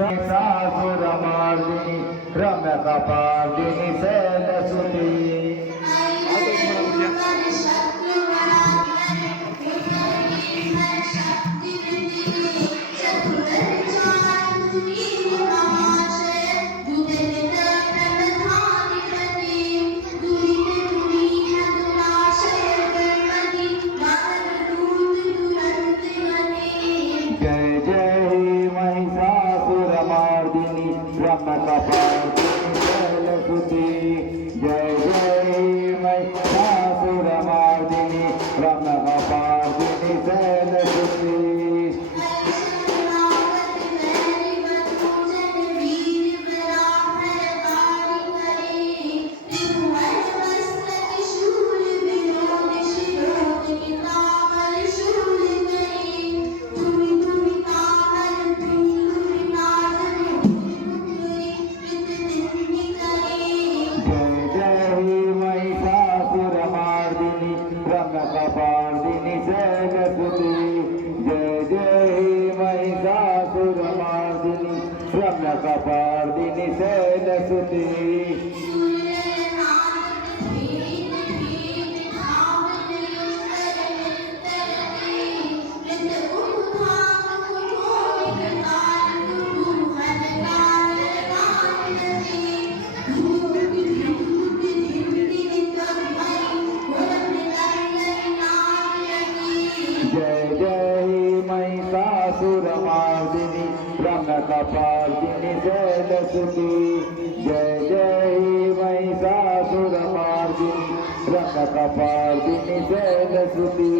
महिषासुरमर्दिनी रम्यकपर्दिनी शैलसुते रम्यकपर्दिनी शैलसुते जय जय महिषासुरमर्दिनी रम्यकपर्दिनी शैलसुते रम्यकपर्दिनी शैलसुते जय जय महिषासुरमर्दिनी रम्यकपर्दिनी शैलसुते जय जय महिषासुरमर्दिनी रम्यकपर्दिनी शैलसुते जय जय महिषासुरमर्दिनी रम्यकपर्दिनी शैलसुते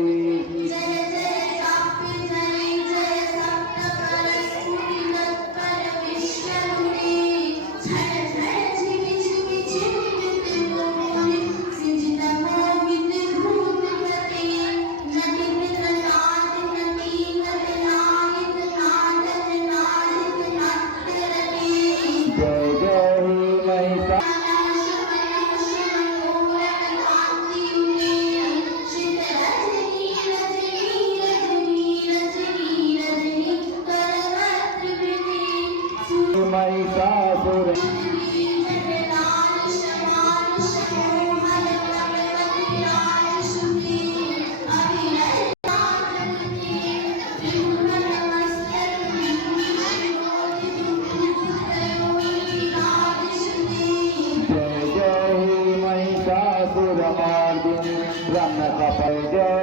महिषासुर जय जय महिषासुरमर्दिनी रम्यकपर्दिनी